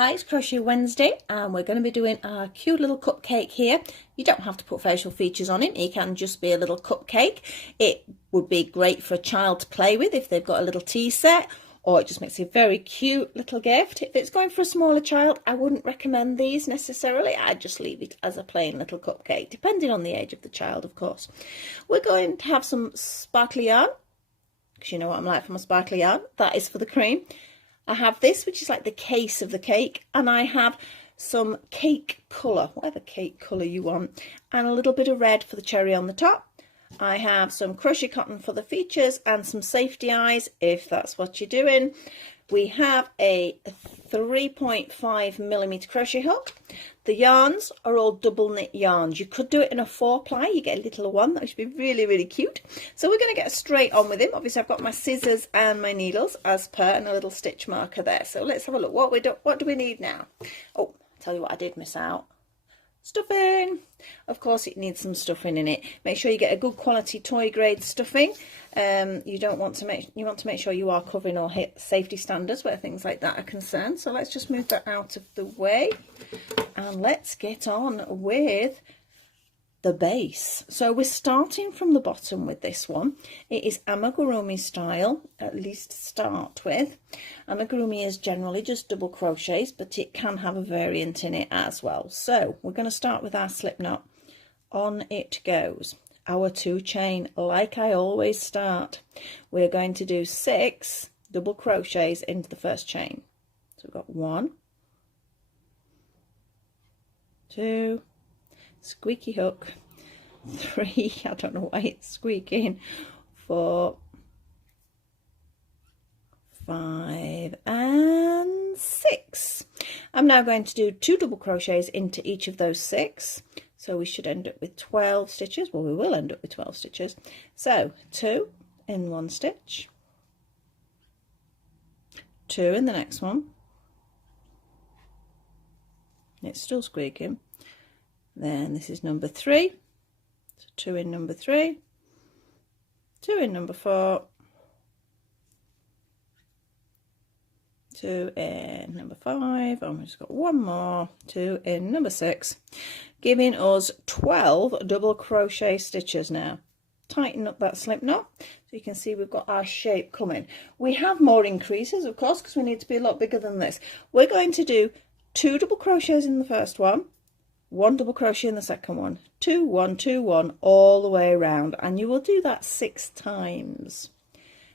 Hi, it's Crochet Wednesday and we're going to be doing our cute little cupcake here. You don't have to put facial features on it, it can just be a little cupcake. It would be great for a child to play with if they've got a little tea set, or it just makes a very cute little gift. If it's going for a smaller child, I wouldn't recommend these necessarily. I'd just leave it as a plain little cupcake, depending on the age of the child, of course. We're going to have some sparkly yarn, because you know what I'm like for my sparkly yarn. That is for the cream. I have this, which is like the case of the cake, and I have some cake colour, whatever cake colour you want, and a little bit of red for the cherry on the top. I have some crochet cotton for the features and some safety eyes, if that's what you're doing. We have a 3.5mm crochet hook. The yarns are all double knit yarns. You could do it in a 4-ply, you get a little one, that should be really, really cute. So we're going to get straight on with him. Obviously I've got my scissors and my needles as per, and a little stitch marker there. So let's have a look. What do we need now? Oh, I'll tell you what I did miss out. Stuffing. Of course it needs some stuffing in it. Make sure you get a good quality toy grade stuffing. You want to make sure you are covering all safety standards where things like that are concerned. So let's just move that out of the way and let's get on with the base. So we're starting from the bottom with this one. It is amigurumi style, at least to start with. Amigurumi is generally just double crochets, but it can have a variant in it as well. So we're going to start with our slip knot. On it goes. Our 2 chain, like I always start. We're going to do 6 double crochets into the first chain. So we've got 1, 2, squeaky hook, 3, I don't know why it's squeaking, 4, 5 and 6. I'm now going to do 2 double crochets into each of those 6, so we should end up with 12 stitches. Well, we will end up with 12 stitches. So 2 in one stitch, 2 in the next one, it's still squeaking. Then this is number 3, so 2 in number 3, 2 in number 4, 2 in number 5, and we've just got 1 more, 2 in number 6, giving us 12 double crochet stitches now. Tighten up that slip knot so you can see we've got our shape coming. We have more increases, of course, because we need to be a lot bigger than this. We're going to do 2 double crochets in the first one, 1 double crochet in the second one, 2 1 2 1 all the way around, and you will do that 6 times.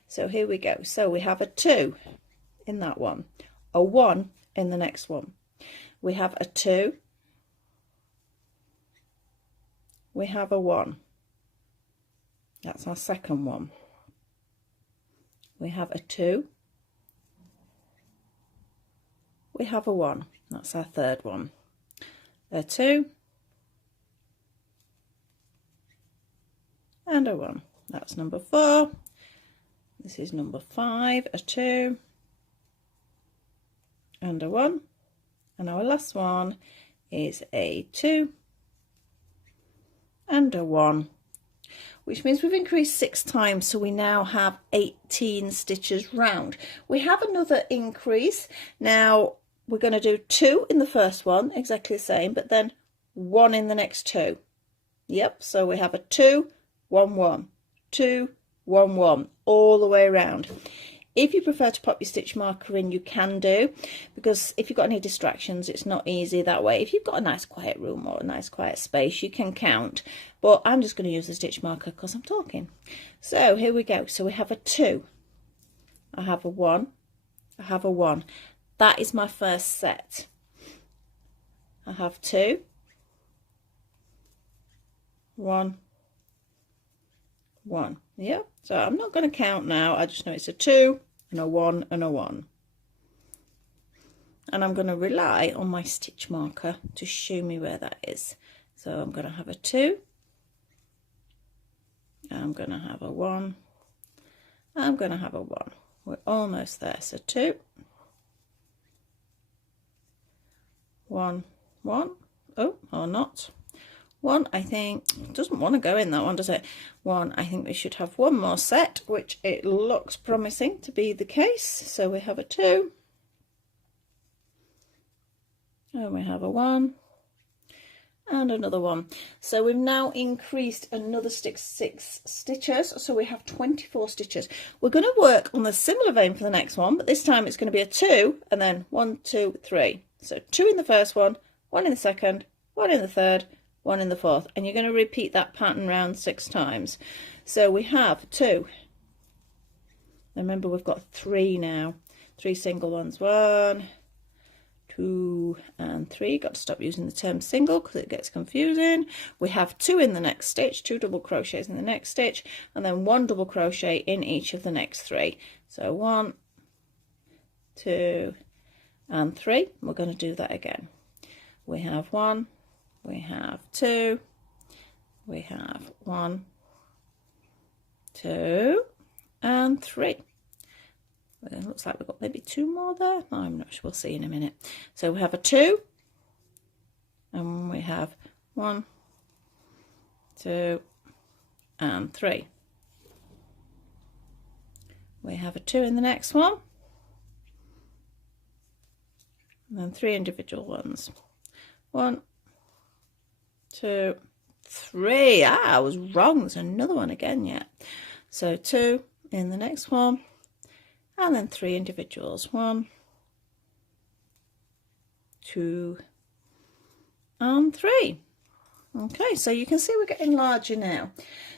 So here we go. So we have a 2 in that one, a 1 in the next one, we have a 2, we have a 1, that's our second one, we have a 2, we have a 1, that's our third one, a 2 and a 1, that's number 4, this is number 5, a 2 and a 1, and our last one is a 2 and a 1, which means we've increased 6 times, so we now have 18 stitches round. We have another increase. Now we're going to do 2 in the first one, exactly the same, but then 1 in the next 2. Yep, so we have a 2 1 1 2 1 1 all the way around. If you prefer to pop your stitch marker in, you can do, because if you've got any distractions, it's not easy that way. If you've got a nice quiet room or a nice quiet space, you can count, but I'm just going to use the stitch marker because I'm talking. So here we go. So we have a 2, I have a 1, I have a 1. That is my first set. I have 2, 1, 1. Yeah, so I'm not going to count now, I just know it's a 2 and a 1 and a 1, and I'm going to rely on my stitch marker to show me where that is. So I'm going to have a 2, I'm going to have a 1, I'm going to have a 1. We're almost there. So 2 1 1, oh, or not 1, I think doesn't want to go in that one, does it? 1, I think we should have 1 more set, which it looks promising to be the case. So we have a 2, and we have a 1 and another 1. So we've now increased another 6 stitches, so we have 24 stitches. We're going to work on the similar vein for the next one, but this time it's going to be a 2 and then 1 2 3. So 2 in the first one, 1 in the second, 1 in the third, 1 in the fourth, and you're going to repeat that pattern round 6 times. So we have 2. Remember, we've got 3 now, 3 single ones, 1 2 and 3. Got to stop using the term single because it gets confusing. We have 2 in the next stitch, 2 double crochets in the next stitch, and then 1 double crochet in each of the next 3. So 1 2 and 3. We're going to do that again. We have 1, we have 2, we have 1 2 and 3. It looks like we've got maybe 2 more there. I'm not sure, we'll see in a minute. So we have a 2 and we have 1 2 and 3. We have a 2 in the next one, and then 3 individual ones. 1 2 3. I was wrong, there's another one again yet. So 2 in the next one, and then 3 individuals. 1 2 and 3. Okay, so you can see we're getting larger now.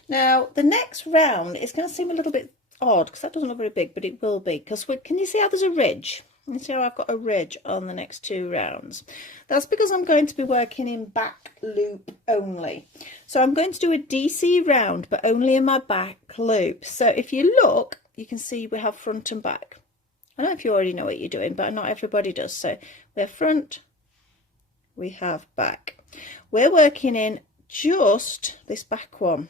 Now the next round is going to seem a little bit odd because that doesn't look very big, but it will be, because can you see how there's a ridge? You see how I've got a ridge on the next 2 rounds? That's because I'm going to be working in back loop only. So I'm going to do a DC round, but only in my back loop. So if you look, you can see we have front and back. I don't know if you already know what you're doing, but not everybody does. So we have front, we have back. We're working in just this back one,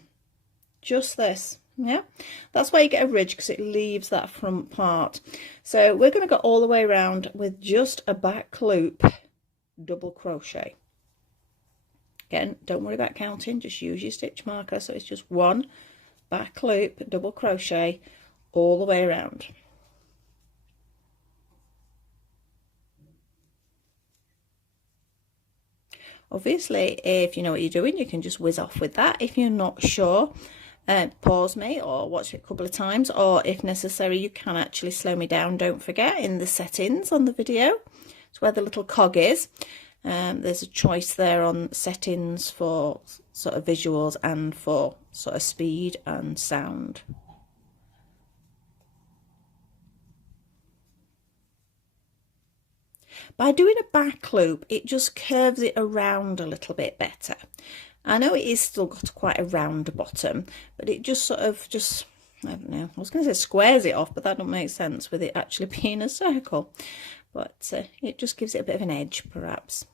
just this. Yeah, that's why you get a ridge, because it leaves that front part. So we're going to go all the way around with just a back loop double crochet. Again, don't worry about counting, just use your stitch marker. So it's just 1 back loop double crochet all the way around. Obviously, if you know what you're doing, you can just whiz off with that. If you're not sure, pause me or watch it a couple of times, or if necessary you can actually slow me down. Don't forget, in the settings on the video, it's where the little cog is. There's a choice there on settings for sort of visuals and for sort of speed and sound. By doing a back loop, it just curves it around a little bit better. I know it is still got quite a round bottom, but it just sort of I don't know, I was going to say squares it off, but that don't make sense with it actually being a circle. But it just gives it a bit of an edge, perhaps.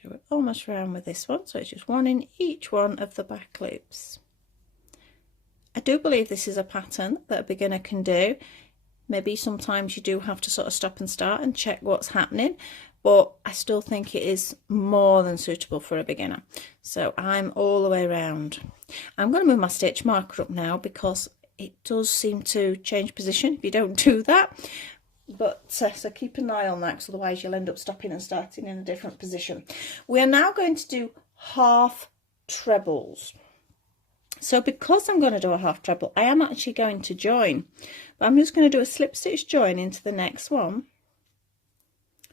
So we're almost round with this one, so it's just 1 in each one of the back loops. I do believe this is a pattern that a beginner can do. Maybe sometimes you do have to sort of stop and start and check what's happening, but I still think it is more than suitable for a beginner. So I'm all the way around. I'm going to move my stitch marker up now because it does seem to change position if you don't do that. But so keep an eye on that, because otherwise you'll end up stopping and starting in a different position. We are now going to do half trebles. So because I'm going to do a half treble, I am actually going to join, but I'm just going to do a slip stitch join into the next one,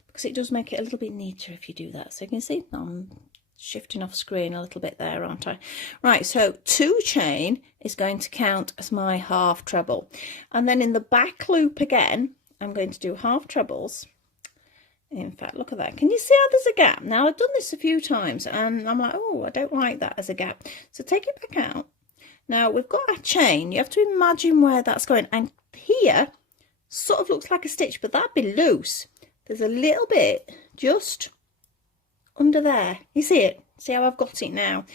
because it does make it a little bit neater if you do that. So you can see I'm shifting off screen a little bit there, aren't I? Right, so 2 chain is going to count as my half treble, and then in the back loop again I'm going to do half trebles. In fact, look at that. Can you see how there's a gap? Now I've done this a few times and I'm like, oh, I don't like that as a gap. So take it back out. Now we've got a chain. You have to imagine where that's going, and here sort of looks like a stitch, but that'd be loose. There's a little bit just under there. You see it? See how I've got it now?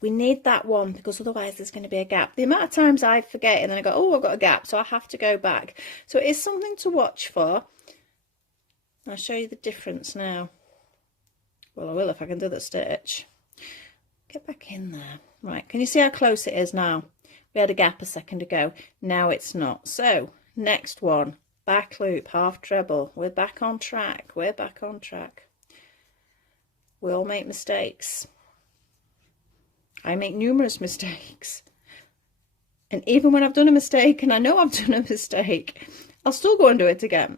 We need that one, because otherwise there's going to be a gap. The amount of times I forget and then I go, oh, I've got a gap, so I have to go back. So it is something to watch for. I'll show you the difference now. Well, I will if I can do the stitch. Get back in there. Right, can you see how close it is now? We had a gap a second ago. Now it's not. So next one, back loop, half treble. We're back on track. We're back on track. We all make mistakes. I make numerous mistakes. And even when I've done a mistake, and I know I've done a mistake, I'll still go and do it again.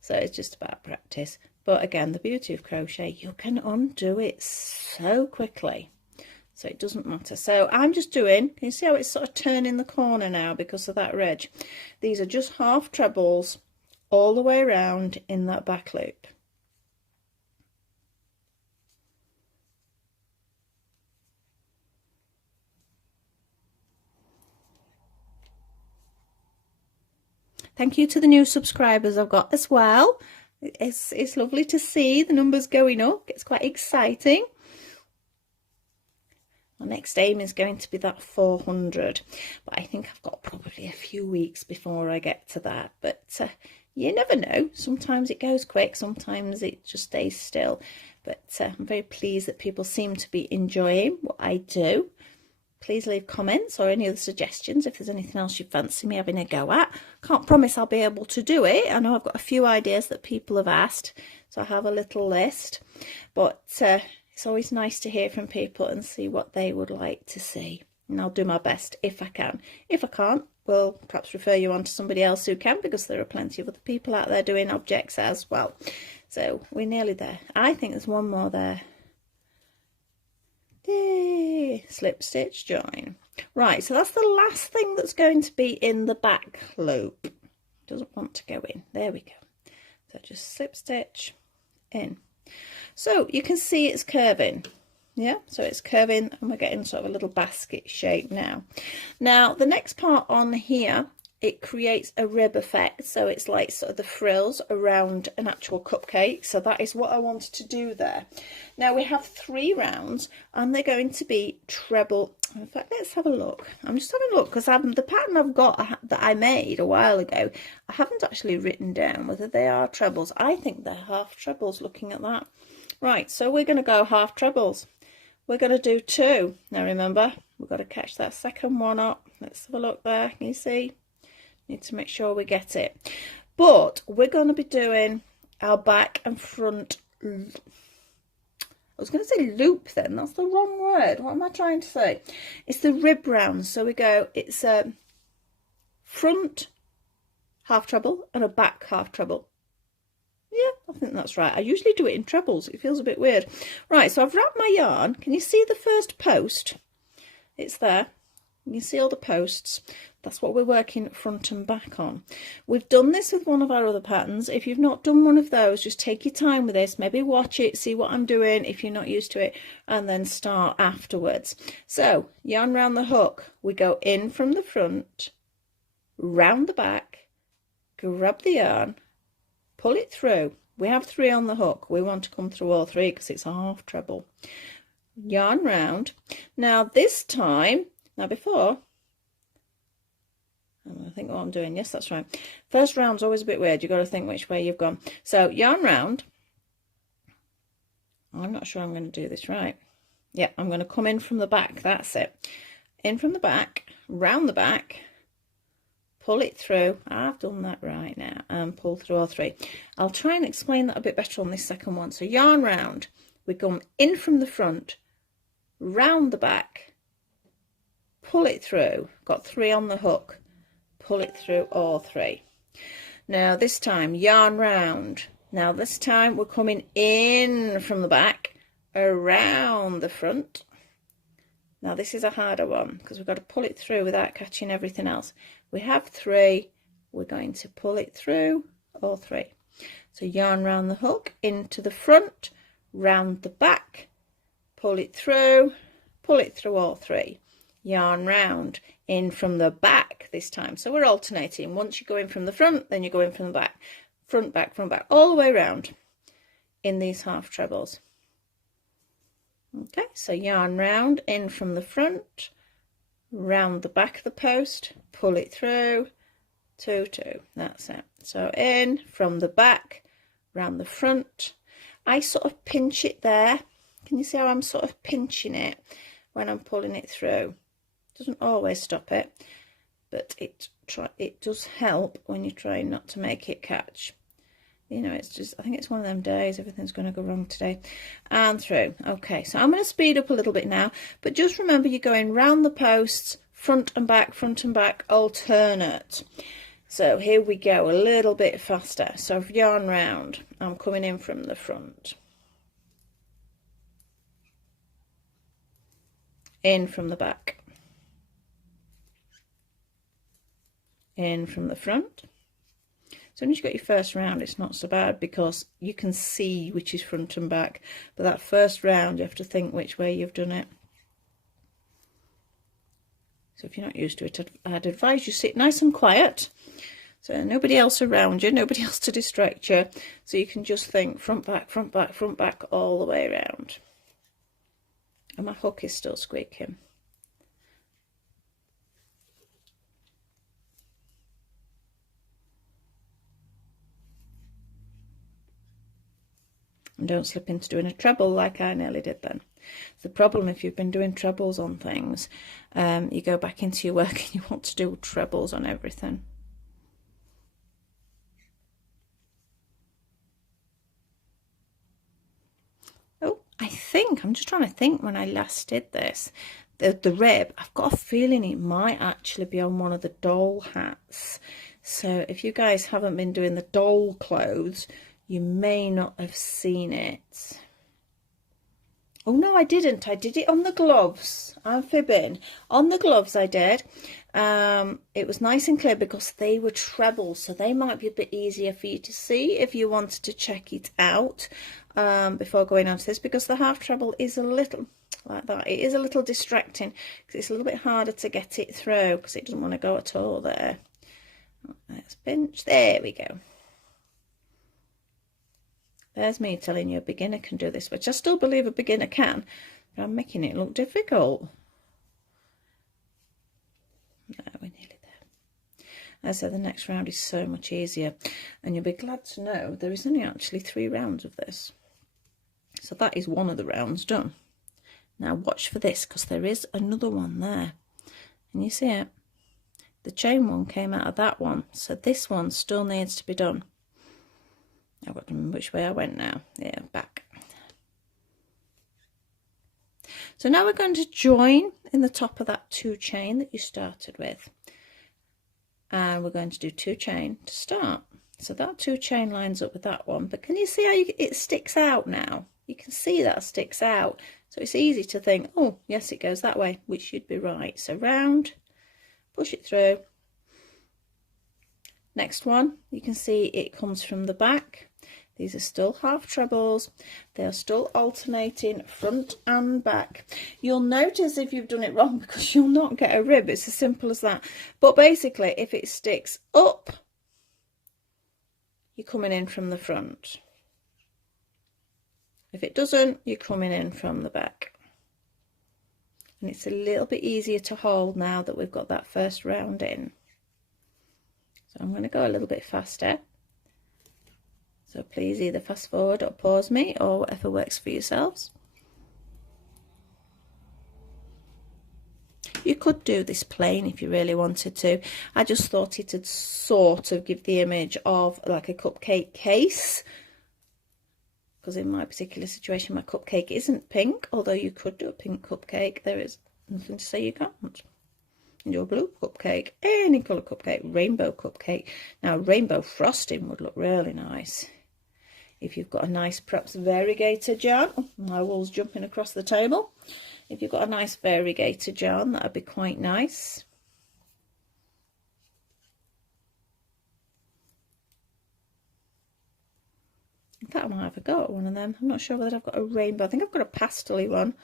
So it's just about practice. But again, the beauty of crochet, you can undo it so quickly. So it doesn't matter. So I'm just doing, can you see how it's sort of turning the corner now because of that ridge? These are just half trebles all the way around in that back loop. Thank you to the new subscribers I've got as well. It's lovely to see the numbers going up. It's quite exciting. My next aim is going to be that 400, but I think I've got probably a few weeks before I get to that. But you never know. Sometimes it goes quick, sometimes it just stays still. But I'm very pleased that people seem to be enjoying what I do. Please leave comments or any other suggestions if there's anything else you fancy me having a go at. Can't promise I'll be able to do it. I know I've got a few ideas that people have asked, so I have a little list. But it's always nice to hear from people and see what they would like to see. And I'll do my best if I can. If I can't, we'll perhaps refer you on to somebody else who can, because there are plenty of other people out there doing objects as well. So we're nearly there. I think there's one more there. Yay! Slip stitch join. Right, so that's the last thing that's going to be in the back loop. Doesn't want to go in. There we go. So just slip stitch in. So you can see it's curving. Yeah, so it's curving and we're getting sort of a little basket shape now. Now the next part on here, it creates a rib effect, so it's like sort of the frills around an actual cupcake. So that is what I wanted to do there. Now we have 3 rounds and they're going to be treble. In fact, let's have a look. I'm just having a look because the pattern I've got that I made a while ago, I haven't actually written down whether they are trebles. I think they're half trebles looking at that. Right, so we're going to go half trebles. We're going to do 2. Now remember, we've got to catch that second one up. Let's have a look there. Can you see? Need to make sure we get it. But we're going to be doing our back and front. I was going to say loop then. That's the wrong word. What am I trying to say? It's the rib round. So we go, it's a front half treble and a back half treble. Yeah, I think that's right. I usually do it in trebles. It feels a bit weird. Right, so I've wrapped my yarn. Can you see the first post? It's there. You can see all the posts. That's what we're working front and back on. We've done this with one of our other patterns. If you've not done one of those, just take your time with this. Maybe watch it, see what I'm doing if you're not used to it, and then start afterwards. So, yarn round the hook. We go in from the front, round the back, grab the yarn, pull it through. We have 3 on the hook. We want to come through all 3 because it's a half treble. Yarn round. Now this time, now before, I think what I'm doing, yes, that's right. First round's always a bit weird. You've got to think which way you've gone. So yarn round. I'm not sure I'm going to do this right. Yeah, I'm going to come in from the back. That's it. In from the back, round the back, pull it through. I've done that right now, and pull through all 3. I'll try and explain that a bit better on this second one. So yarn round, we come in from the front, round the back, pull it through. Got 3 on the hook, pull it through all 3. Now this time yarn round. Now this time we're coming in from the back, around the front. Now this is a harder one because we've got to pull it through without catching everything else. We have 3, we're going to pull it through all 3. So yarn round the hook, into the front, round the back, pull it through all 3. Yarn round, in from the back this time. So we're alternating. Once you go in from the front, then you go in from the back. Front, back, all the way around in these half trebles. Okay, so yarn round, in from the front, round the back of the post, pull it through, 2, 2. That's it. So in from the back, round the front. I sort of pinch it there. Can you see how I'm sort of pinching it when I'm pulling it through? Doesn't always stop it, but it it does help when you're trying not to make it catch. You know, it's just, I think it's one of them days, everything's going to go wrong today. And through. Okay, so I'm going to speed up a little bit now, but just remember you're going round the posts, front and back, alternate. So here we go, a little bit faster. So I've yarn round, I'm coming in from the front. In from the back. In from the front. So when you've got your first round, it's not so bad because you can see which is front and back. But that first round, you have to think which way you've done it. So if you're not used to it, I'd advise you sit nice and quiet. So nobody else around you, nobody else to distract you. So you can just think front, back, all the way around. And my hook is still squeaking. And don't slip into doing a treble like I nearly did then. The problem if you've been doing trebles on things, you go back into your work and you want to do trebles on everything. Oh, I think, I'm just trying to think when I last did this. The rib, I've got a feeling it might actually be on one of the doll hats. So if you guys haven't been doing the doll clothes, you may not have seen it. Oh no, I didn't. I did it on the gloves. I'm fibbing. On the gloves I did. It was nice and clear because they were trebles, so they might be a bit easier for you to see if you wanted to check it out before going on to this, because the half treble is a little like that. It is a little distracting because it's a little bit harder to get it through because it doesn't want to go at all there. Let's pinch. There we go. There's me telling you a beginner can do this, which I still believe a beginner can, but I'm making it look difficult. No, we're nearly there. As I said, the next round is so much easier, and you'll be glad to know there is only actually 3 rounds of this. So that is one of the rounds done. Now watch for this, because there is another one there. And you see it? The chain one came out of that one, so this one still needs to be done. I've got to remember which way I went now. Yeah, back. So now we're going to join in the top of that 2 chain that you started with. And we're going to do 2 chain to start. So that 2 chain lines up with that one. But can you see how it sticks out now? You can see that sticks out. So it's easy to think, oh, yes, it goes that way, which you'd be right. So round, push it through. Next one, you can see it comes from the back. These are still half trebles. They are still alternating front and back. You'll notice if you've done it wrong because you'll not get a rib. It's as simple as that. But basically, if it sticks up, you're coming in from the front. If it doesn't, you're coming in from the back. And it's a little bit easier to hold now that we've got that first round in. So I'm going to go a little bit faster. So please either fast forward or pause me or whatever works for yourselves. You could do this plain if you really wanted to. I just thought it'd sort of give the image of like a cupcake case. Because in my particular situation, my cupcake isn't pink, although you could do a pink cupcake. There is nothing to say you can't. And your blue cupcake, any colour cupcake, rainbow cupcake. Now, rainbow frosting would look really nice. If you've got a nice, perhaps variegated yarn. Oh, my wool's jumping across the table. If you've got a nice variegated yarn, that would be quite nice. In fact, I might have got one of them. I'm not sure whether I've got a rainbow. I think I've got a pastel-y one.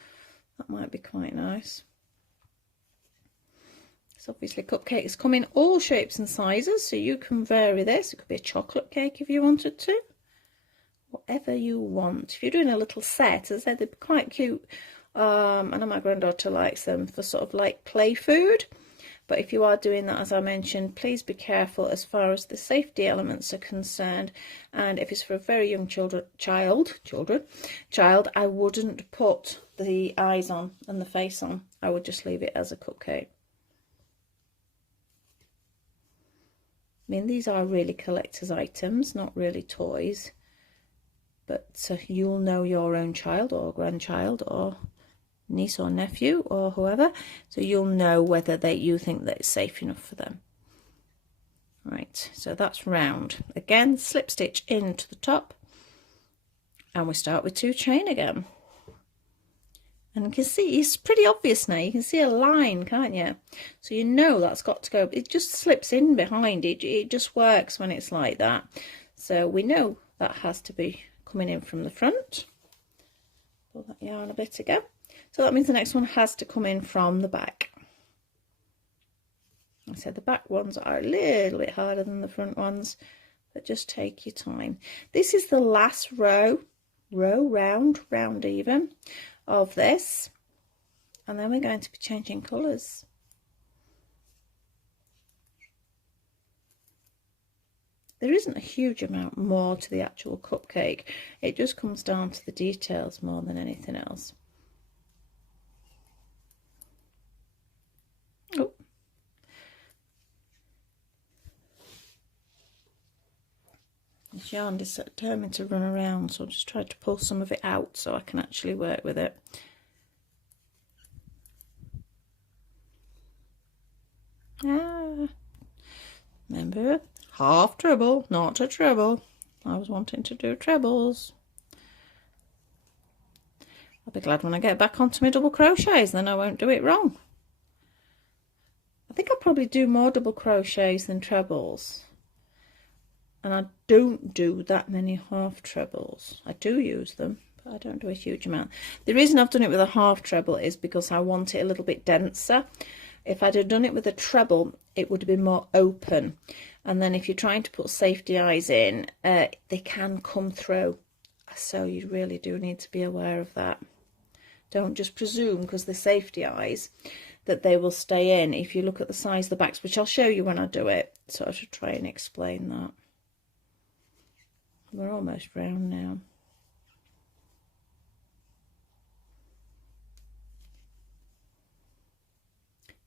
That might be quite nice. So obviously cupcakes come in all shapes and sizes, so you can vary this. It could be a chocolate cake if you wanted to. Whatever you want. If you're doing a little set, as I said, they'd be quite cute. I know my granddaughter likes them for sort of like play food. But if you are doing that, as I mentioned, please be careful as far as the safety elements are concerned. And if it's for a very young child, I wouldn't put the eyes on and the face on. I would just leave it as a cupcake. mean, these are really collector's items, not really toys, but you'll know your own child or grandchild or niece or nephew or whoever, so you'll know whether you think that it's safe enough for them. Right, so that's round. Again, slip stitch into the top, and we start with 2 chain again. And you can see it's pretty obvious now. You can see a line, can't you? So you know that's got to go. It just slips in behind it. It just works when it's like that. So we know that has to be coming in from the front. Pull that yarn a bit again. So that means the next one has to come in from the back. I said the back ones are a little bit harder than the front ones, but just take your time. This is the last round even of this, and then we're going to be changing colours. There isn't a huge amount more to the actual cupcake. It just comes down to the details more than anything else. Oh. This yarn is determined to run around, so I'll just try to pull some of it out so I can actually work with it. Remember, half treble, not a treble. I was wanting to do trebles. I'll be glad when I get back onto my double crochets, then I won't do it wrong. I think I'll probably do more double crochets than trebles. And I don't do that many half trebles. I do use them, but I don't do a huge amount. The reason I've done it with a half treble is because I want it a little bit denser. If I'd have done it with a treble, it would have been more open. And then if you're trying to put safety eyes in, they can come through. So you really do need to be aware of that. Don't just presume because they're safety eyes that they will stay in. If you look at the size of the backs, which I'll show you when I do it. So I should try and explain that. We're almost round now.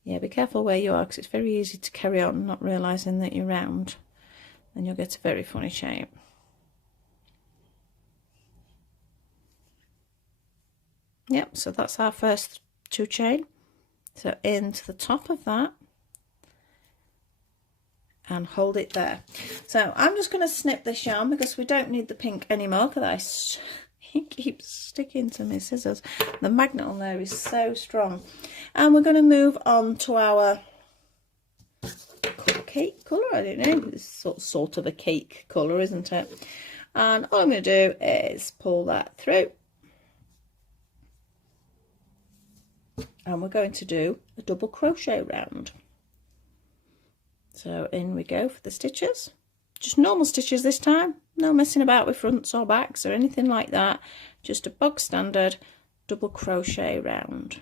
Yeah, be careful where you are because it's very easy to carry on not realising that you're round, and you'll get a very funny shape. Yep, so that's our first 2 chain. So into the top of that and hold it there. So I'm just going to snip this yarn because we don't need the pink anymore because it keeps sticking to my scissors. The magnet on there is so strong. And we're going to move on to our cupcake colour. I don't know, it's sort of a cake colour, isn't it? And all I'm going to do is pull that through. And we're going to do a double crochet round. So in we go for the stitches, just normal stitches this time, no messing about with fronts or backs or anything like that, just a bog standard double crochet round.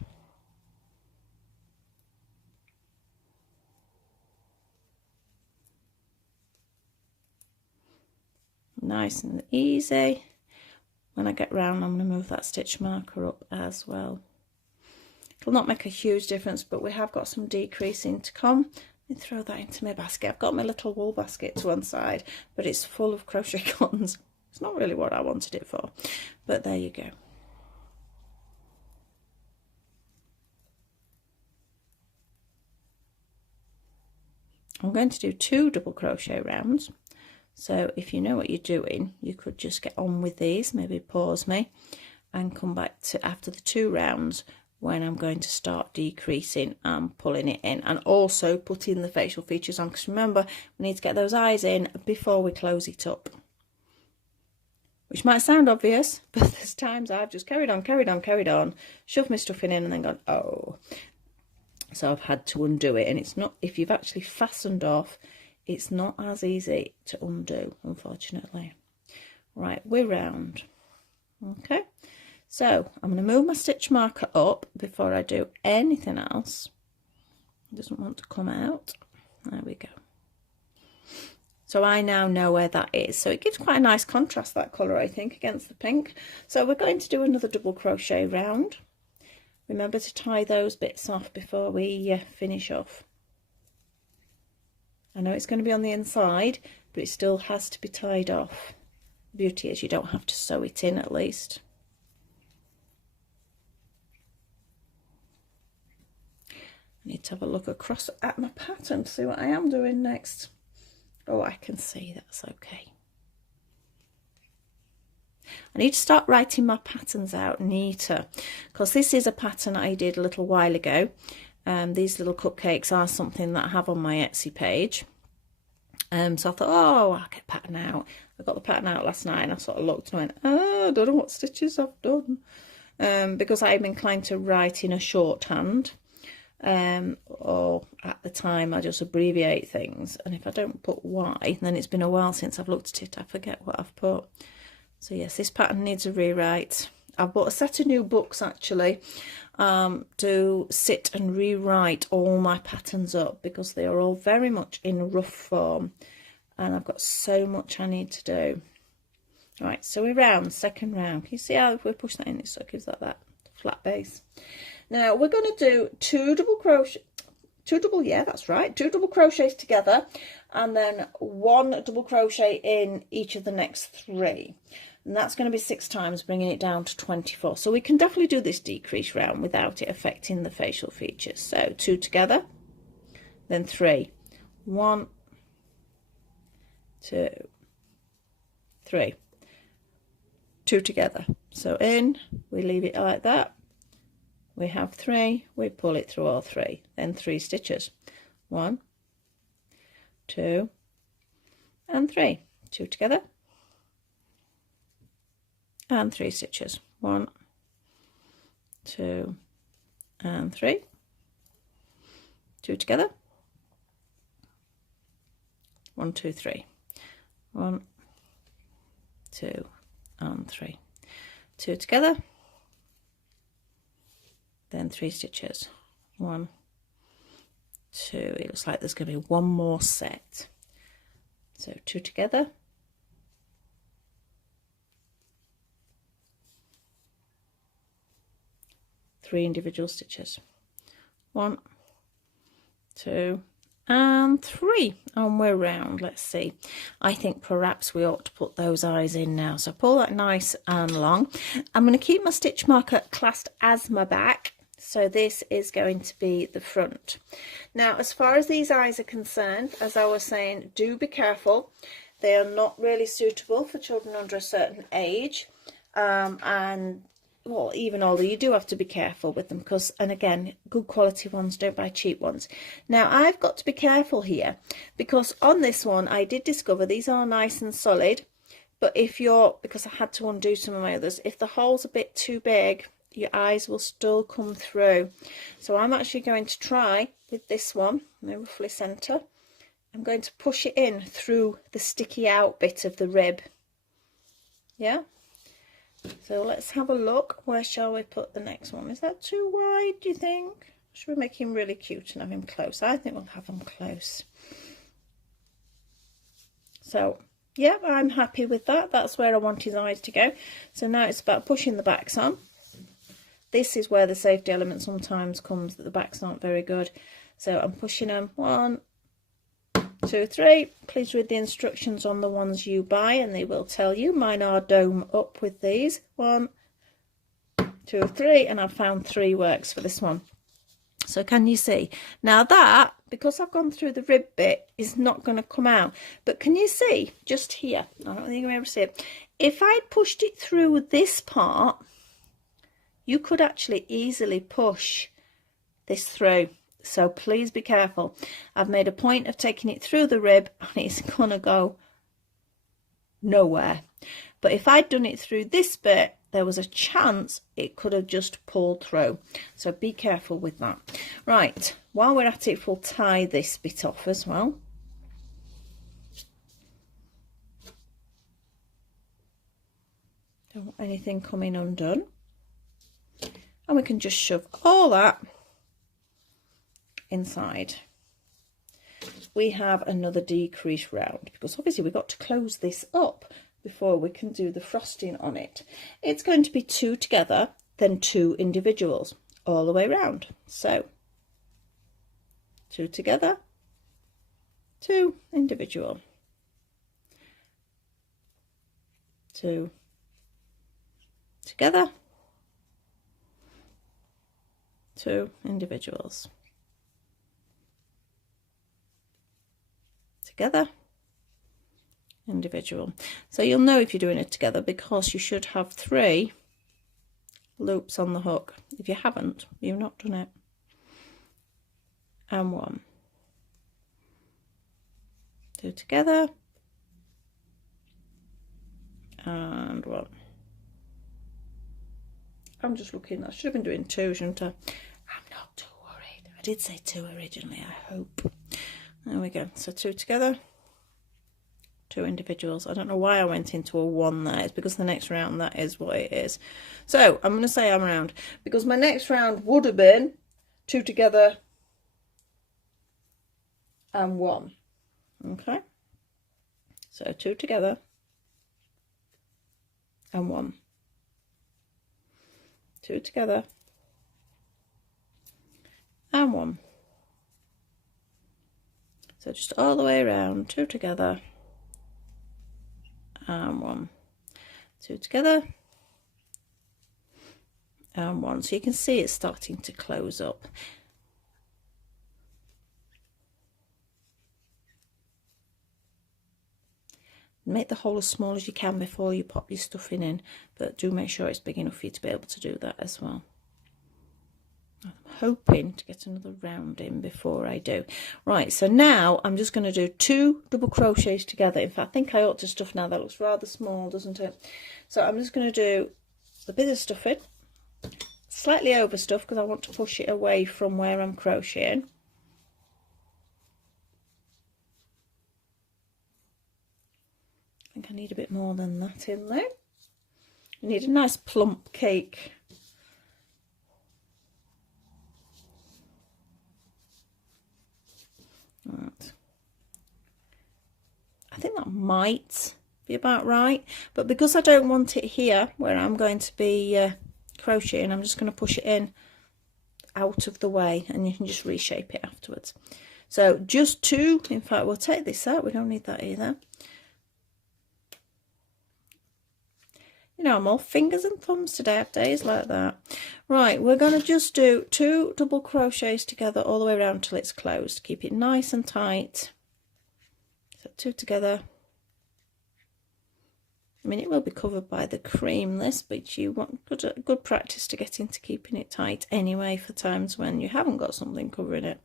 Nice and easy. When I get round, I'm going to move that stitch marker up as well. It'll not make a huge difference, but we have got some decreasing to come. Let me throw that into my basket. I've got my little wool basket to one side, but it's full of crochet cottons. It's not really what I wanted it for, but there you go. I'm going to do 2 double crochet rounds. So if you know what you're doing, you could just get on with these, maybe pause me and come back to after the 2 rounds when I'm going to start decreasing and pulling it in, and also putting the facial features on, because remember we need to get those eyes in before we close it up, which might sound obvious, but there's times I've just carried on, shoved my stuff in and then gone, oh, so I've had to undo it. And it's not, if you've actually fastened off, it's not as easy to undo, unfortunately. Right, we're round. Okay, so I'm going to move my stitch marker up before I do anything else. It doesn't want to come out. There we go. So I now know where that is. So it gives quite a nice contrast, that colour, I think, against the pink. So we're going to do another double crochet round. Remember to tie those bits off before we finish off. I know it's going to be on the inside, but it still has to be tied off. The beauty is you don't have to sew it in, at least. I need to have a look across at my pattern to see what I am doing next. Oh, I can see, that's okay. I need to start writing my patterns out neater, because this is a pattern I did a little while ago. These little cupcakes are something that I have on my Etsy page. So I thought, oh, I'll get a pattern out. I got the pattern out last night and I sort of looked and went, oh, I don't know what stitches I've done. Because I'm inclined to write in a shorthand. Or at the time I just abbreviate things. And if I don't put Y, then it's been a while since I've looked at it. I forget what I've put. So yes, this pattern needs a rewrite. I've bought a set of new books actually to sit and rewrite all my patterns up, because they are all very much in rough form and I've got so much I need to do. Right, so we're round, second round. Can you see how if we push that in, it sort of gives that flat base. Now we're going to do two double crochets together, and then one double crochet in each of the next 3. And that's going to be 6 times, bringing it down to 24. So we can definitely do this decrease round without it affecting the facial features. So 2 together, then 3. 1, 2, 3. 2 together. So in, we leave it like that. We have 3, we pull it through all 3, then 3 stitches. 1, 2, and 3. 2 together. And 3 stitches. 1, 2, and 3. 2 together. 1, 2, 3. 1, 2, and 3. 2 together. Then 3 stitches. 1, 2. It looks like there's going to be one more set. So 2 together. 3 individual stitches. 1, 2, and 3, and we're round. Let's see, I think perhaps we ought to put those eyes in now. So pull that nice and long. I'm going to keep my stitch marker classed as my back, so this is going to be the front. Now as far as these eyes are concerned, as I was saying, do be careful. They are not really suitable for children under a certain age, and well, even older. You do have to be careful with them, because, and again, good quality ones, don't buy cheap ones. Now I've got to be careful here, because on this one I did discover these are nice and solid, but if you're, because I had to undo some of my others, if the hole's a bit too big, your eyes will still come through. So I'm actually going to try with this one, roughly centre. I'm going to push it in through the sticky out bit of the rib. Yeah. So let's have a look. Where shall we put the next one? Is that too wide, do you think? Should we make him really cute and have him close? I think we'll have him close. So, yeah, I'm happy with that. That's where I want his eyes to go. So now it's about pushing the backs on. This is where the safety element sometimes comes, that the backs aren't very good. So I'm pushing them. 1, 2, 3. Please read the instructions on the ones you buy and they will tell you. Mine are dome up with these. 1, 2, 3, and I've found 3 works for this one. So can you see? Now that, because I've gone through the rib bit, is not going to come out. But can you see just here? I don't think you'll be able to see it. If I'd pushed it through this part, you could actually easily push this through. So please be careful. I've made a point of taking it through the rib and it's going to go nowhere. But if I'd done it through this bit, there was a chance it could have just pulled through. So be careful with that. Right, while we're at it, we'll tie this bit off as well. Don't want anything coming undone. And we can just shove all that inside. We have another decrease round, because obviously we've got to close this up before we can do the frosting on it. It's going to be 2 together, then 2 individuals all the way round. So 2 together, 2 individual, 2 together, 2 individuals, together, individual. So you'll know if you're doing it together because you should have 3 loops on the hook. If you haven't, you've not done it. And 1, 2 together, and 1. I'm just looking, I should have been doing 2, shouldn't I? I'm not too worried. I did say 2 originally, I hope. There we go. So 2 together, 2 individuals. I don't know why I went into a 1 there. It's because the next round that is what it is. So I'm going to say I'm round because my next round would have been 2 together and 1. Okay. So 2 together and 1. 2 together and 1. So just all the way around, 2 together and 1, 2 together and 1. So you can see it's starting to close up. Make the hole as small as you can before you pop your stuffing in, but do make sure it's big enough for you to be able to do that as well. I'm hoping to get another round in before I do. Right, so now I'm just going to do 2 double crochets together. In fact, I think I ought to stuff now. That looks rather small, doesn't it? So I'm just going to do a bit of stuffing, slightly over stuff because I want to push it away from where I'm crocheting. I think I need a bit more than that in there. You need a nice plump cake. Right. I think that might be about right, but because I don't want it here where I'm going to be crocheting, I'm just going to push it in out of the way and you can just reshape it afterwards. So just 2, in fact we'll take this out, we don't need that either. You know, I'm all fingers and thumbs today, I have days like that. Right, we're going to just do 2 double crochets together all the way around till it's closed. Keep it nice and tight. So 2 together. I mean, it will be covered by the cream, this, but you want good practice to get into keeping it tight anyway for times when you haven't got something covering it.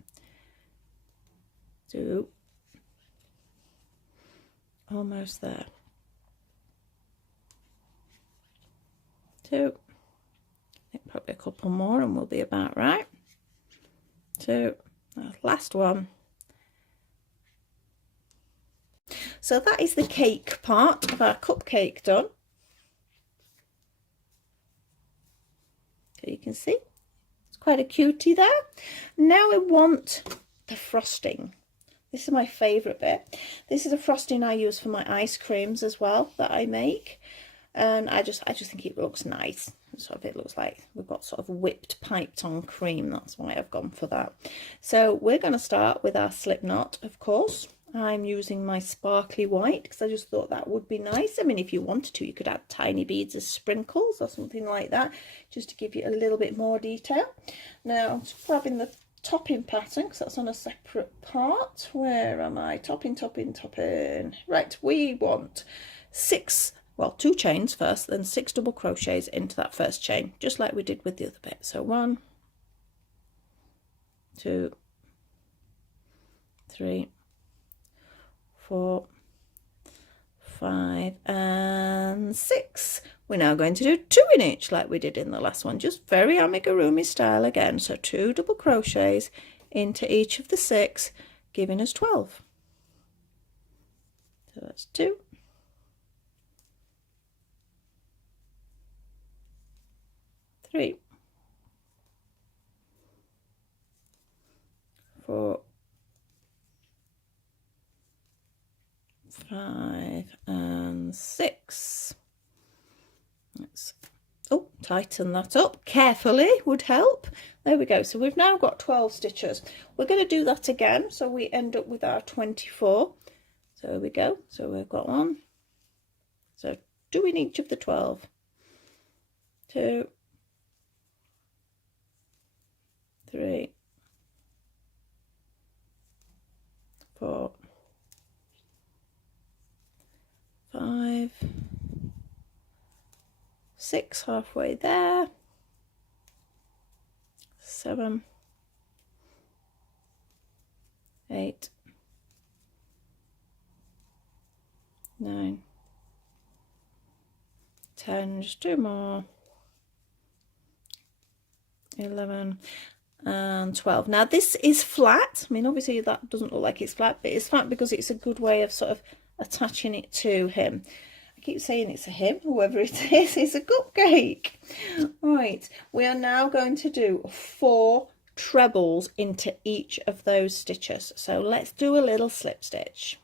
2. Almost there. 2. I think probably a couple more and we'll be about right. 2. Last one. So that is the cake part of our cupcake done. So you can see it's quite a cutie there. Now we want the frosting. This is my favourite bit. This is a frosting I use for my ice creams as well that I make. And I just think it looks nice. Sort of, it looks like we've got sort of whipped piped on cream. That's why I've gone for that. So we're going to start with our slip knot, of course. I'm using my sparkly white because I just thought that would be nice. I mean, if you wanted to, you could add tiny beads as sprinkles or something like that, just to give you a little bit more detail. Now I'm just grabbing the topping pattern because that's on a separate part. Where am I? Topping. Right, we want 2 chains first, then 6 double crochets into that first chain, just like we did with the other bit. So 1, 2, 3, 4, 5 and 6. We're now going to do 2 in each like we did in the last one, just very amigurumi style again. So 2 double crochets into each of the 6, giving us 12. So that's 2, 3, 4, 5 and 6. tighten that up carefully would help. There we go. So we've now got 12 stitches. We're going to do that again, so we end up with our 24. So there we go. So we've got one. So doing each of the 12. 2, 3, 4, 5, 6, halfway there, 7, 8, 9, 10, just 2 more, 11 and 12. Now this is flat. I mean, obviously that doesn't look like it's flat, but it's flat because it's a good way of sort of attaching it to him. I keep saying it's a him, whoever it is, it's a cupcake. Right, we are now going to do 4 trebles into each of those stitches. So let's do a little slip stitch,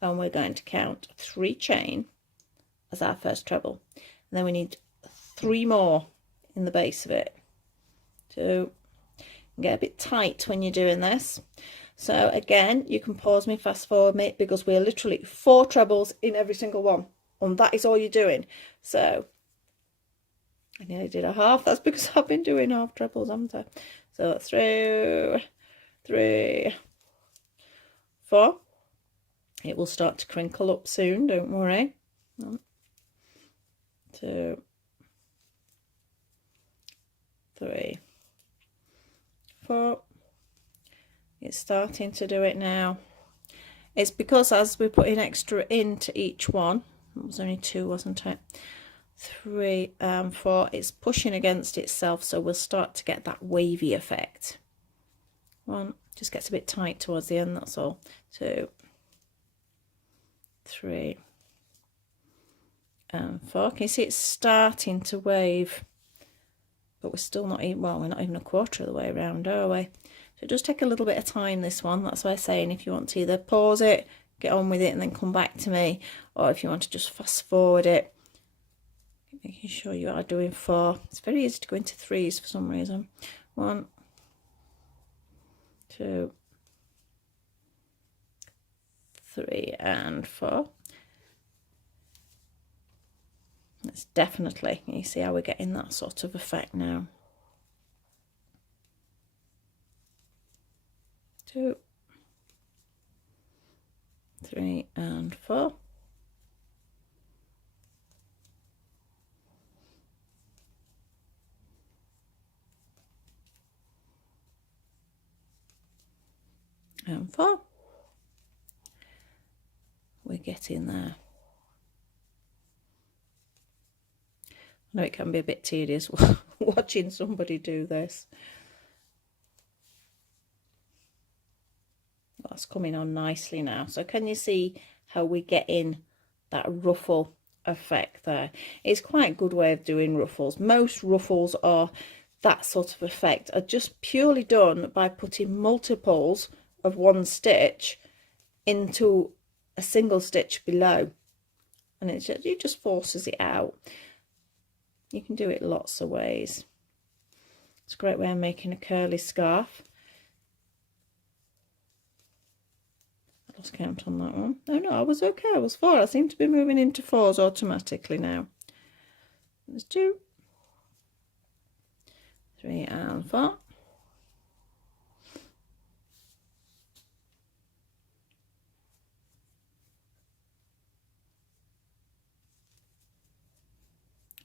and we're going to count 3 chain as our first treble, and then we need 3 more in the base of it. 2. Get a bit tight when you're doing this. So again, you can pause me, fast forward me, because we're literally 4 trebles in every single one, and that is all you're doing. So I nearly did a half. That's because I've been doing half trebles, haven't I? So that's 3, 3, 4. It will start to crinkle up soon, don't worry. 1, 2, 3, 4. It's starting to do it now. It's because as we're putting extra into each one, it was only 2, wasn't it? 3 and 4, it's pushing against itself, so we'll start to get that wavy effect. 1, just gets a bit tight towards the end, that's all. 2, 3 and 4. Can you see it's starting to wave? But we're still not even, well, we're not even a quarter of the way around, are we? So it does take a little bit of time, this one. That's why I'm saying if you want to either pause it, get on with it, and then come back to me, or if you want to just fast forward it, making sure you are doing 4. It's very easy to go into 3s for some reason. 1, 2, 3 and 4. It's definitely, you see how we're getting that sort of effect now. 2, 3 and 4. And 4. We're getting there. I know it can be a bit tedious watching somebody do this. That's coming on nicely now. So can you see how we get in that ruffle effect there? It's quite a good way of doing ruffles. Most ruffles are that sort of effect are just purely done by putting multiples of one stitch into a single stitch below, and it just forces it out. You can do it lots of ways. It's a great way of making a curly scarf. I lost count on that one. No, I was okay. I was 4. I seem to be moving into 4s automatically now. There's 2, 3 and 4.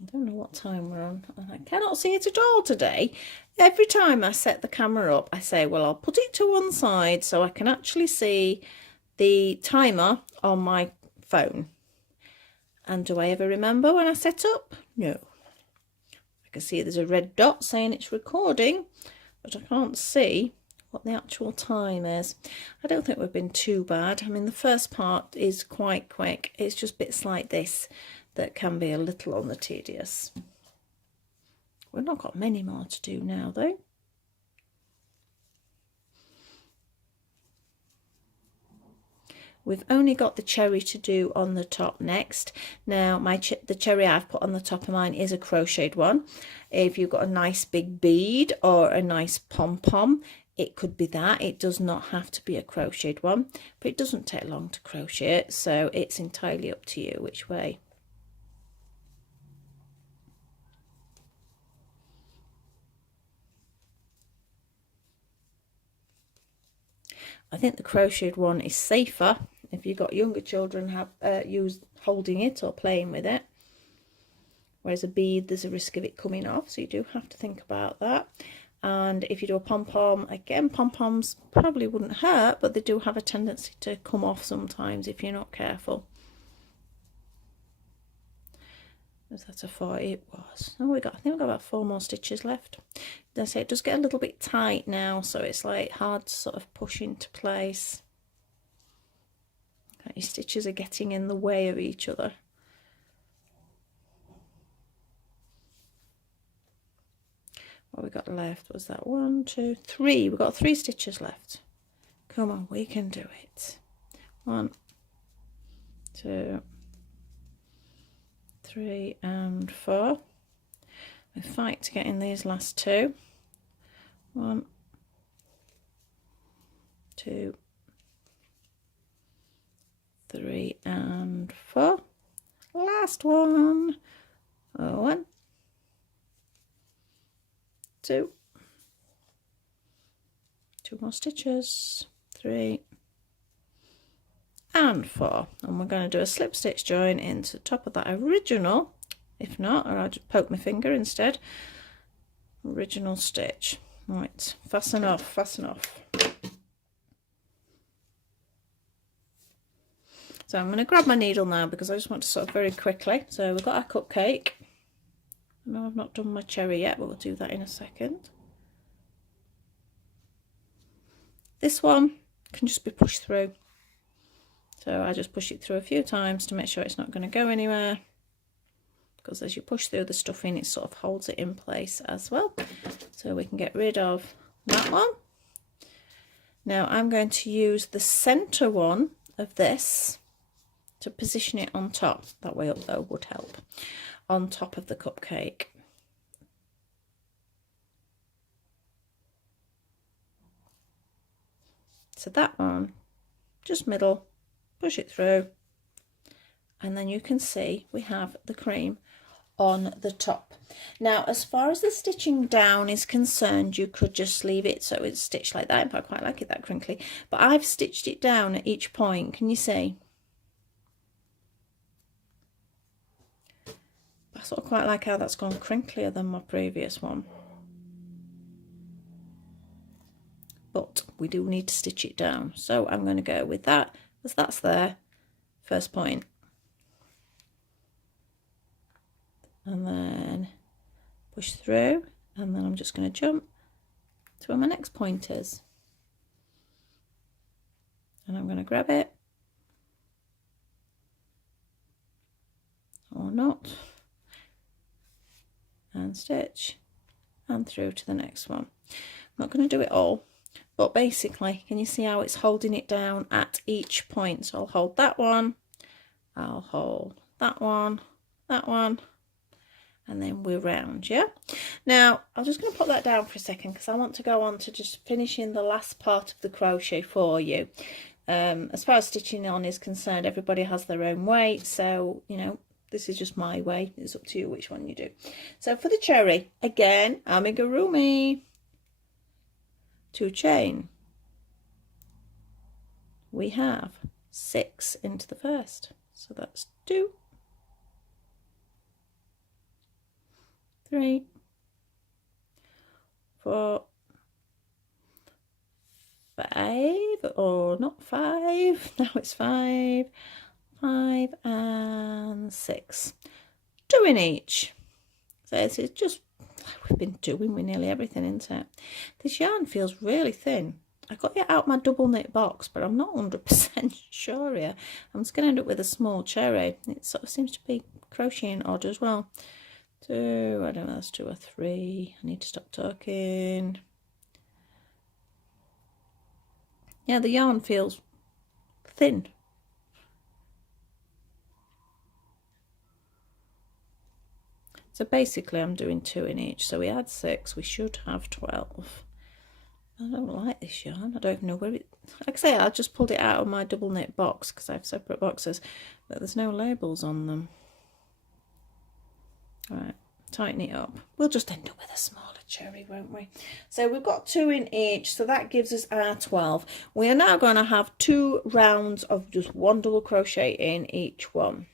I don't know what time we're on. I cannot see it at all today. Every time I set the camera up, I say, well, I'll put it to one side so I can actually see the timer on my phone. And do I ever remember when I set up? No. I can see there's a red dot saying it's recording, but I can't see what the actual time is. I don't think we've been too bad. I mean, the first part is quite quick. It's just bits like this that can be a little on the tedious. We've not got many more to do now though. We've only got the cherry to do on the top next. Now the cherry I've put on the top of mine is a crocheted one. If you've got a nice big bead or a nice pom-pom, it could be that. It does not have to be a crocheted one, but it doesn't take long to crochet it, so it's entirely up to you which way. I think the crocheted one is safer if you've got younger children holding it or playing with it. Whereas a bead, there's a risk of it coming off, so you do have to think about that. And if you do a pom-pom, again, pom-poms probably wouldn't hurt, but they do have a tendency to come off sometimes if you're not careful. Was that a 40? It was. Oh, I think we've got about 4 more stitches left. As I say, it does get a little bit tight now, so it's like hard to sort of push into place. Your stitches are getting in the way of each other. What we got left was that 1, 2, 3. We've got 3 stitches left. Come on, we can do it. 1, 2, 3 and 4. We fight to get in these last 2. 1, 2, 3 and 4. Last one. 1, 2. 2 more stitches. 3 and 4, and we're going to do a slip stitch join into the top of that original, if not, or I'll just poke my finger instead, original stitch. Right, fasten off, fasten off. So I'm going to grab my needle now because I just want to sort of very quickly. So we've got our cupcake. No, I've not done my cherry yet, but we'll do that in a second. This one can just be pushed through. So I just push it through a few times to make sure it's not going to go anywhere. Because as you push through the stuffing, it sort of holds it in place as well. So we can get rid of that one. Now I'm going to use the centre one of this to position it on top. That way up though would help. On top of the cupcake. So that one, just middle, push it through, and then you can see we have the cream on the top. Now as far as the stitching down is concerned, you could just leave it so it's stitched like that. I quite like it that crinkly, but I've stitched it down at each point. Can you see? I sort of quite like how that's gone crinklier than my previous one. But we do need to stitch it down, so I'm going to go with that as that's there, first point, and then push through, and then I'm just going to jump to where my next point is, and I'm going to grab it or not and stitch and through to the next one. I'm not going to do it all, but basically, can you see how it's holding it down at each point? So I'll hold that one, I'll hold that one, and then we're round, yeah? Now, I'm just going to put that down for a second because I want to go on to just finishing the last part of the crochet for you. As far as stitching on is concerned, everybody has their own way, so, you know, this is just my way. It's up to you which one you do. So for the cherry, again, amigurumi. 2 chain, we have 6 into the first, so that's 2, 3, 4, 5, or not 5, now it's 5, 5 and 6, 2 in each. So it's just like we've been doing with nearly everything, isn't it? This yarn feels really thin. I got it out my double knit box, but I'm not 100% sure here. I'm just going to end up with a small cherry. It sort of seems to be crocheting odd as well. 2, I don't know, that's 2 or 3. I need to stop talking. Yeah, the yarn feels thin. So basically I'm doing 2 in each, so we had 6, we should have 12. I don't like this yarn. I don't even know where it... Like I say, I just pulled it out of my double knit box because I have separate boxes, but there's no labels on them. Right, tighten it up. We'll just end up with a smaller cherry, won't we? So we've got 2 in each, so that gives us our 12. We are now going to have 2 rounds of just 1 double crochet in each one.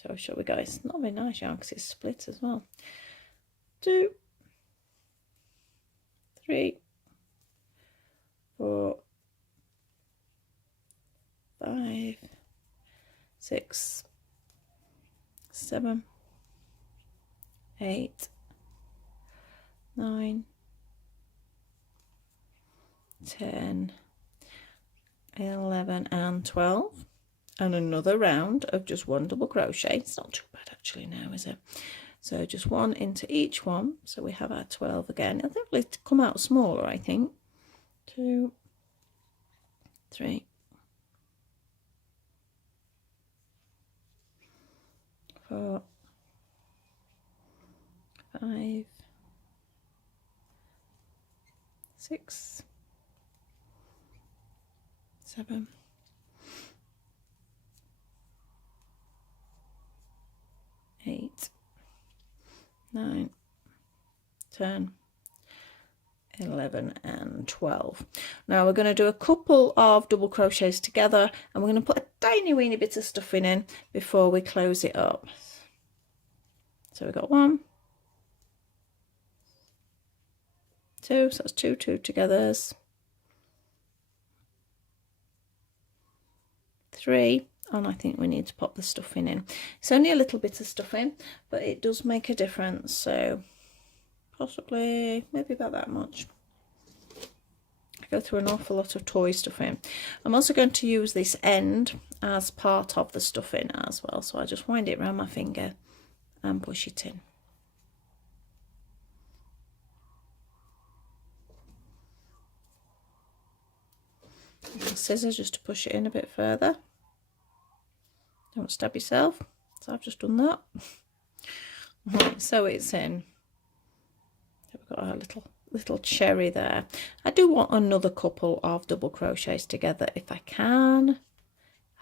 So shall we go? It's not very nice yarn because it's split as well. 2, 3, 4, 5, 6, 7, 8, 9, 10, 11 and 12, and another round of just 1 double crochet. It's not too bad actually now, is it? So just 1 into each one, so we have our 12 again. I think it'll come out smaller, I think. 2, 3, 4, 5, 6, 7, 8, 9, 10, 11 and 12. Now we're going to do a couple of double crochets together, and we're going to put a tiny weeny bit of stuffing in before we close it up. So we've got 1, 2, so that's 2 togethers, 3, and I think we need to pop the stuffing in. It's only a little bit of stuffing, but it does make a difference, so possibly maybe about that much. I go through an awful lot of toy stuffing. I'm also going to use this end as part of the stuffing as well, so I just wind it around my finger and push it in. Scissors just to push it in a bit further. Don't stab yourself. So I've just done that. Right, so it's in. So we've got our little cherry there. I do want another couple of double crochets together if I can.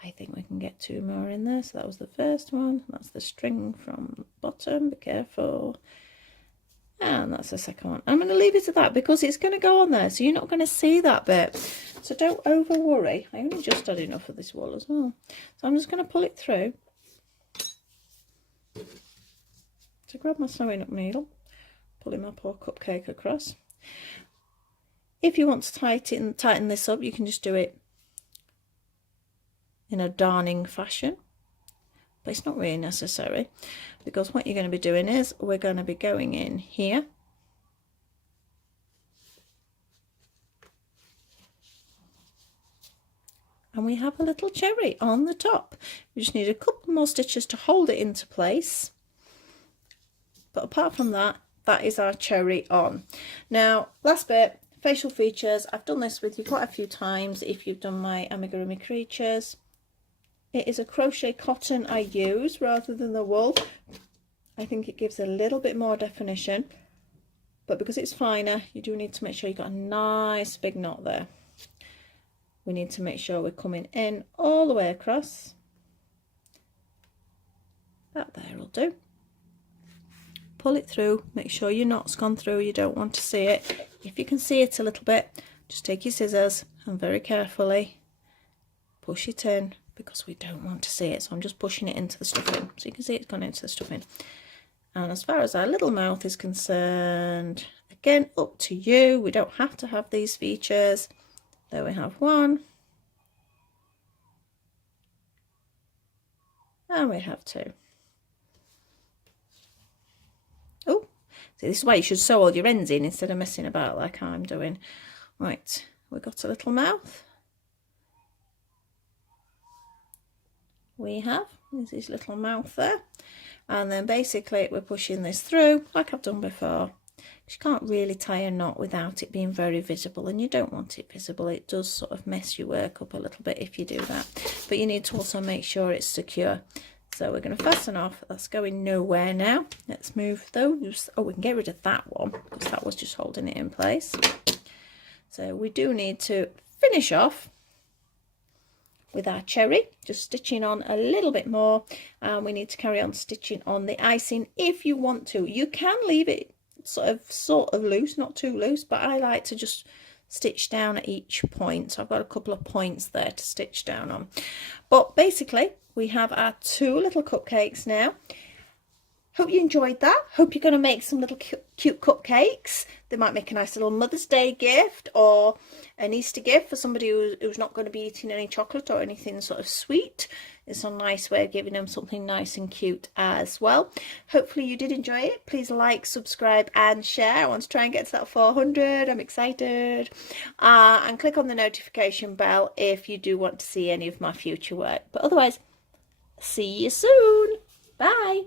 I think we can get 2 more in there. So that was the first one. That's the string from the bottom. Be careful. And that's the second one. I'm going to leave it at that because it's going to go on there, so you're not going to see that bit. So don't over worry. I only just had enough of this wool as well. So I'm just going to pull it through. So grab my sewing up needle, pulling my poor cupcake across. If you want to tighten this up, you can just do it in a darning fashion. But it's not really necessary, because what you're going to be doing is we're going to be going in here and we have a little cherry on the top. We just need a couple more stitches to hold it into place, but apart from that, that is our cherry on. Now last bit, facial features. I've done this with you quite a few times if you've done my amigurumi creatures. It is a crochet cotton I use rather than the wool. I think it gives a little bit more definition, but because it's finer, you do need to make sure you've got a nice big knot there. We need to make sure we're coming in all the way across. That there will do. Pull it through, make sure your knot's gone through, you don't want to see it. If you can see it a little bit, just take your scissors and very carefully push it in, because we don't want to see it. So I'm just pushing it into the stuffing, so you can see it's gone into the stuffing. And as far as our little mouth is concerned, again, up to you. We don't have to have these features. There we have 1, and we have 2. Oh, see, this is why you should sew all your ends in instead of messing about like I'm doing. Right, we've got a little mouth. We have this little mouth there, and then basically we're pushing this through like I've done before. You can't really tie a knot without it being very visible, and you don't want it visible. It does sort of mess your work up a little bit if you do that, but you need to also make sure it's secure. So we're going to fasten off. That's going nowhere now. Let's move those. Oh, we can get rid of that one because that was just holding it in place. So we do need to finish off with our cherry, just stitching on a little bit more, and we need to carry on stitching on the icing if you want to. You can leave it sort of loose, not too loose, but I like to just stitch down at each point. So I've got a couple of points there to stitch down on. But basically we have our 2 little cupcakes now. Hope you enjoyed that. Hope you're going to make some little cute cupcakes. They might make a nice little Mother's Day gift or an Easter gift for somebody who's not going to be eating any chocolate or anything sort of sweet. It's a nice way of giving them something nice and cute as well. Hopefully you did enjoy it. Please like, subscribe and share. I want to try and get to that 400. I'm excited. And click on the notification bell if you do want to see any of my future work. But otherwise, see you soon. Bye.